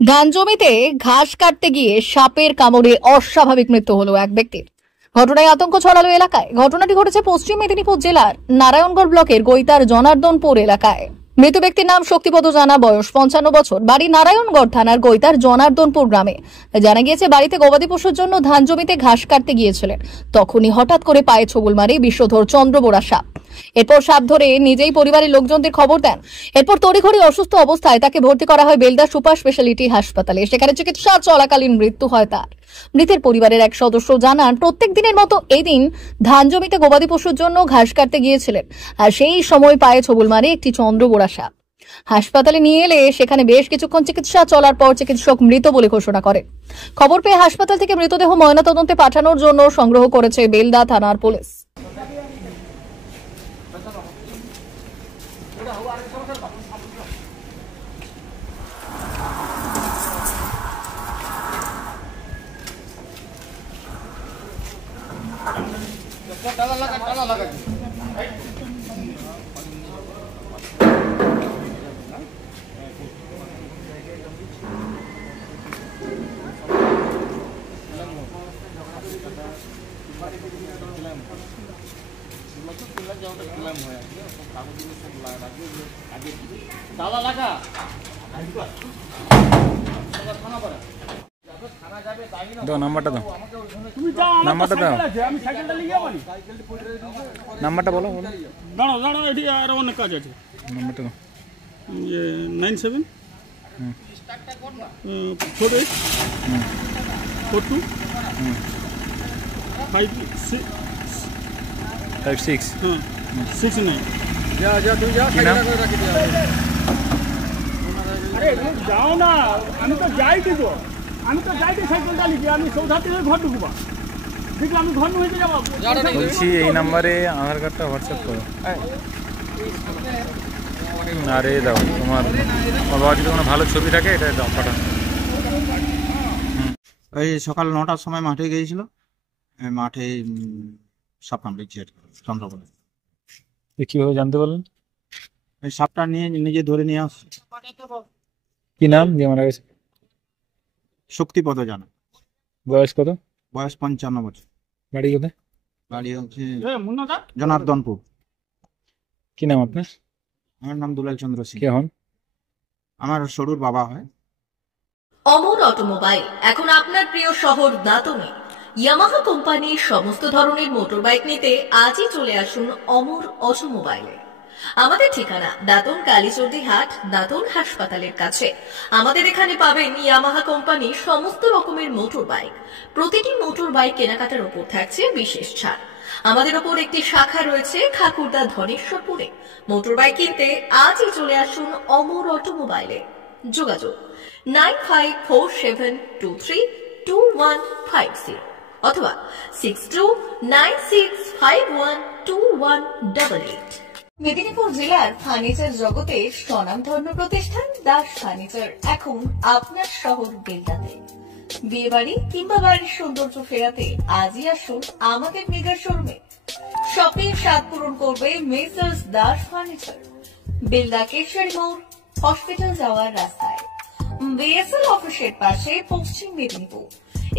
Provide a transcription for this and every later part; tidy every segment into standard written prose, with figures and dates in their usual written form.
ধান জমিতে ঘাস কাটতে গিয়ে সাপের কামড়ে অস্বাভাবিক মৃত্যু হলো এক ব্যক্তির। ঘটনায় আতঙ্ক ছড়ালো এলাকায়। ঘটনাটি ঘটেছে পশ্চিম মেদিনীপুর জেলার নারায়ণগড় ব্লকের গৈতার জনার্দনপুর এলাকায়। মৃত ব্যক্তির নাম শক্তিপদ জানা, বয়স 55 বছর, বাড়ি নারায়ণগড় থানার গৈতার জনার্দনপুর গ্রামে। জানা গিয়েছে বাড়িতে গবাদি পশুর জন্য ধান জমিতে ঘাস কাটতে গিয়েছিলেন। তখনই হঠাৎ করে পায়ে ছোবল মারে বিষধর চন্দ্রবোরা সাপ। এরপর সাপ ধরে নিজেই পরিবারের লোকজনদের খবর দেন। এরপর তড়িঘড়ি অসুস্থ অবস্থায় তাকে ভর্তি করা হয় বেলদা সুপার স্পেশালিটি হাসপাতালে। সেখানে চিকিৎসা চলাকালীন মৃত্যু হয় তার। মৃতের পরিবারের এক সদস্য জানান, প্রত্যেক দিনের মতো এই দিন ধান জমিতে গবাদি পশুর জন্য ঘাস কাটতে গিয়েছিলেন, আর সেই সময় পায়ে ছোবল মারে একটি চন্দ্রবোরা সাপ। হাসপাতালে নিয়ে এলে সেখানে বেশ কিছুক্ষণ চিকিৎসা চলার পর চিকিৎসক মৃত বলে ঘোষণা করেন। খবর পেয়ে হাসপাতাল থেকে মৃতদেহ ময়নাতদন্তে পাঠানোর জন্য সংগ্রহ করেছে বেলদা থানার পুলিশ। দাও নাম্বারটা দাও, নাম্বারটা দাও, নাম্বারটা বলো। দাঁড়াও দাঁড়াও, এটি আর অনেক কাজ আছে। নাম্বারটা দাও। 97 48 42 56 69। আরে যাও না, আমি তো যাইছি তো, সাইকেলটা লিখি, আমি সৌধাতে ঘর ঢুকবা, দেখলে আমি ঘর হয়ে যাবো। বলছি এই নাম্বারে আধার কার্ডটা হোয়াটসঅ্যাপ করো। আরে দাও, তোমার বাবা যদি কোনো ভালো ছবি থাকে এটা দাও, পাঠান। ওই সকাল 9টার সময় মাঠে গিয়েছিল, মাঠে সাপ কামড়েছে চন্দ্রকোনা। কিভাবে জানতে পারলেন? ওই সাপটা নিয়ে নিজে ধরে নিয়ে আসছে। কি নাম যে মারা গেছে? শক্তিপদ জানা, বয়স কত? বয়স 55 বছর। বাড়ি কোথায়? বাড়ি হচ্ছে জনার্দনপুর। কি নাম আপনার? আমার নাম দুলাল চন্দ্র সিং। কে হন? আমার সরুর বাবা হয়। অমর অটোমোবাইল এখন আপনার প্রিয় শহর দাঁতনে। ইয়ামাহা কোম্পানির সমস্ত ধরনের মোটর বাইক নিতে আজই চলে আসুন অমর অটোমোবাইলে। আমাদের ঠিকানা দাঁতন কালীচর্দি হাট, দাঁতন হাসপাতালের কাছে। আমাদের এখানে পাবেন ইয়ামাহা কোম্পানির সমস্ত রকমের মোটর বাইক। প্রতিটি মোটর বাইক কেনাকাটার উপর থাকছে বিশেষ ছাড়। আমাদের ওপর একটি শাখা রয়েছে খাকুরদা ধনেশ্বরপুরে। মোটর বাইক কিনতে আজই চলে আসুন অমর অটোমোবাইলে। যোগাযোগ 9547232150 অথবা 6296512188। মেদিনীপুর জেলার ফার্নিচার জগতের স্বনামধন্য প্রতিষ্ঠান দাস ফার্নিচার এখন আপনার শহর বেলদাতে। বিয়ে বাড়ি কিংবা বাড়ির সৌন্দর্য ফেরাতে আজই আসুন আমাদের মেগা শোরুমে। শপিং স্বাদ পূরণ করবে মেসার্স দাস ফার্নিচার, বেলদা কেশরী মোড়, হসপিটাল যাওয়ার রাস্তায়, বিএসএল অফিসের পাশে, পশ্চিম মেদিনীপুর।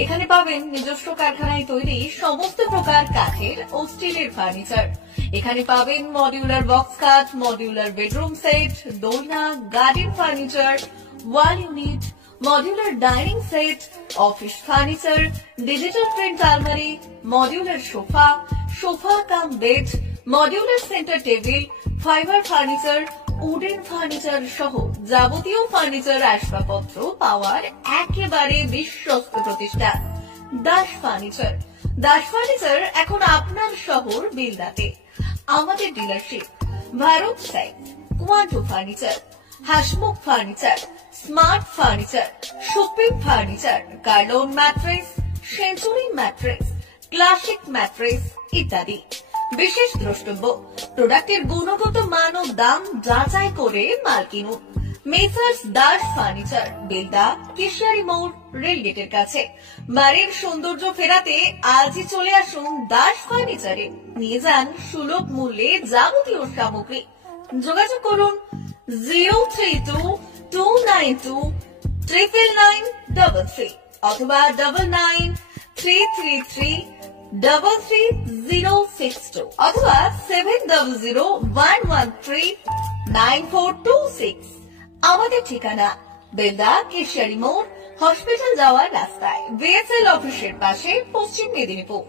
এখানে পাবেন নিজস্ব কারখানায় তৈরি সমস্ত প্রকার কাঠের ও স্টিলের ফার্নিচার। এখানে পাবেন modular box cut, modular bedroom set, দোলনা, garden furniture, wall unit, modular dining set, office furniture, digital print আলমারি, modular sofa, sofa cum bed, modular centre table, fibre furniture, wooden furniture সহ যাবতীয় ফার্নিচার আসবাবপত্র পাওয়ার একেবারে বিশ্বস্ত প্রতিষ্ঠান দাস ফার্নিচার। দাস ফার্নিচার এখন আপনার শহর বেলদাতে। আমাদের dealership Bharat side, Quanto furniture, Hasmukh furniture, smart furniture, supreme furniture, Kurlon mattress, century mattress, classic mattress ইত্যাদি। বিশেষ দ্রষ্টব্য, প্রোডাক্টের গুণগত মান ও দাম যাচাই করে মাল কিনুন। মেসার্স দাস ফার্নিচার, বেলদা কেশিয়ারি মোড়, রেলগেটের কাছে। বাড়ির সৌন্দর্য ফেরাতে আজই চলে আসুন দাস ফার্নিচারে। নিয়ে যান সুলভ মূল্যে যাবতীয় সামগ্রী। যোগাযোগ করুন 0322922 9993 অথবা 9933333062 অথবা 7001139426। আমাদের ঠিকানা বেলদা কেশিয়ারি মোড়, হসপিটাল যাওয়ার রাস্তায়, বিএসএল অফিসের পাশে, পশ্চিম মেদিনীপুর।